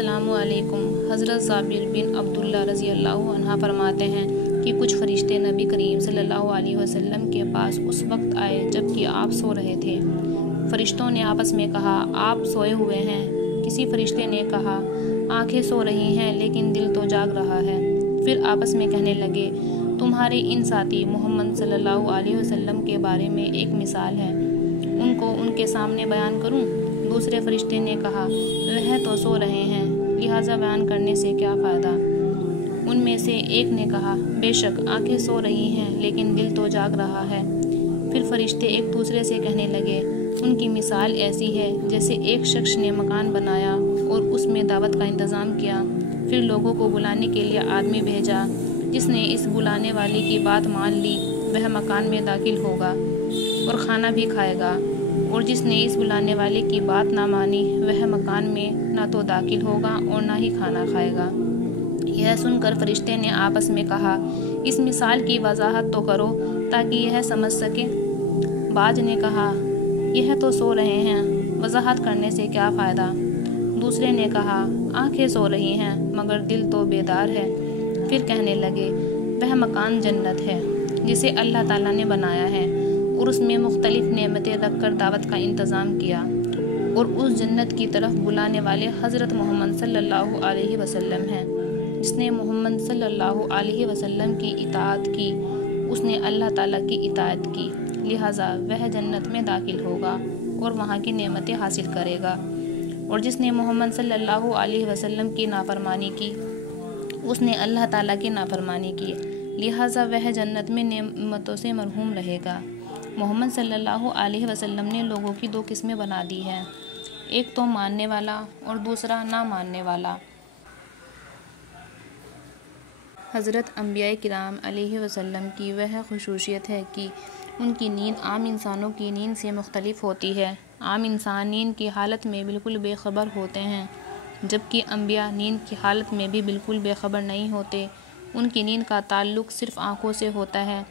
السلام علیکم۔ حضرت جابر بن عبداللہ رضی اللہ عنہ فرماتے ہیں کہ کچھ فرشتے نبی کریم صلی اللہ علیہ وسلم کے پاس اس وقت آئے جب کہ آپ سو رہے تھے۔ فرشتوں نے آپس میں کہا، آپ سوئے ہوئے ہیں۔ کسی فرشتے نے کہا، آنکھیں سو رہی ہیں لیکن دل تو جاگ رہا ہے۔ پھر آپس میں کہنے لگے، تمہارے ان ساتھی محمد صلی اللہ علیہ وسلم کے بارے میں ایک مثال ہے، ان کو ان کے سامنے بیان کروں؟ دوسرے فرشتے نے کہا، وہ تو سو رہے ہیں، لہٰذا بیان کرنے سے کیا فائدہ؟ ان میں سے ایک نے کہا، بے شک آنکھیں سو رہی ہیں لیکن دل تو جاگ رہا ہے۔ پھر فرشتے ایک دوسرے سے کہنے لگے، ان کی مثال ایسی ہے جیسے ایک شخص نے مکان بنایا اور اس میں دعوت کا انتظام کیا، پھر لوگوں کو بلانے کے لیے آدمی بھیجا۔ جس نے اس بلانے والے کی بات مان لی وہ مکان میں داخل ہوگا اور کھانا بھی کھائے گا، اور جس نے اس بلانے والے کی بات نہ مانی وہ مکان میں نہ تو داخل ہوگا اور نہ ہی کھانا کھائے گا۔ یہ سن کر فرشتے نے آپس میں کہا، اس مثال کی وضاحت تو کرو تاکہ یہ سمجھ سکے۔ بعض نے کہا، یہ تو سو رہے ہیں، وضاحت کرنے سے کیا فائدہ؟ دوسرے نے کہا، آنکھیں سو رہی ہیں مگر دل تو بیدار ہے۔ پھر کہنے لگے، وہ مکان جنت ہے جسے اللہ تعالیٰ نے بنایا ہے اور اس میں مختلف نعمتیں رکھ کر دعوت کا انتظام کیا، اور اس جنت کی طرف بلانے والے حضرت محمد صلی اللہ علیہ وسلم ہیں۔ جس نے محمد صلی اللہ علیہ وسلم کی اطاعت کی اس نے اللہ تعالیٰ کی اطاعت کی، لہٰذا وہ جنت میں داخل ہوگا اور وہاں کی نعمتیں حاصل کرے گا، اور جس نے محمد صلی اللہ علیہ وسلم کی نافرمانی کی اس نے اللہ تعالیٰ کی نافرمانی کی، لہٰذا وہ جنت میں نعمتوں سے محروم رہے گا۔ محمد صلی اللہ علیہ وسلم نے لوگوں کی دو قسمیں بنا دی ہیں، ایک تو ماننے والا اور دوسرا نہ ماننے والا۔ حضرت انبیاء کرام علیہ وسلم کی وہ خصوصیت ہے کہ ان کی نیند عام انسانوں کی نیند سے مختلف ہوتی ہے۔ عام انسان نیند کی حالت میں بالکل بے خبر ہوتے ہیں، جبکہ انبیاء نیند کی حالت میں بھی بالکل بے خبر نہیں ہوتے۔ ان کی نیند کا تعلق صرف آنکھوں سے ہوتا ہے۔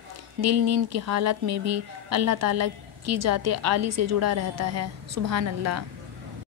دل نیند کی حالت میں بھی اللہ تعالیٰ کی ذات عالی سے جڑا رہتا ہے۔ سبحان اللہ۔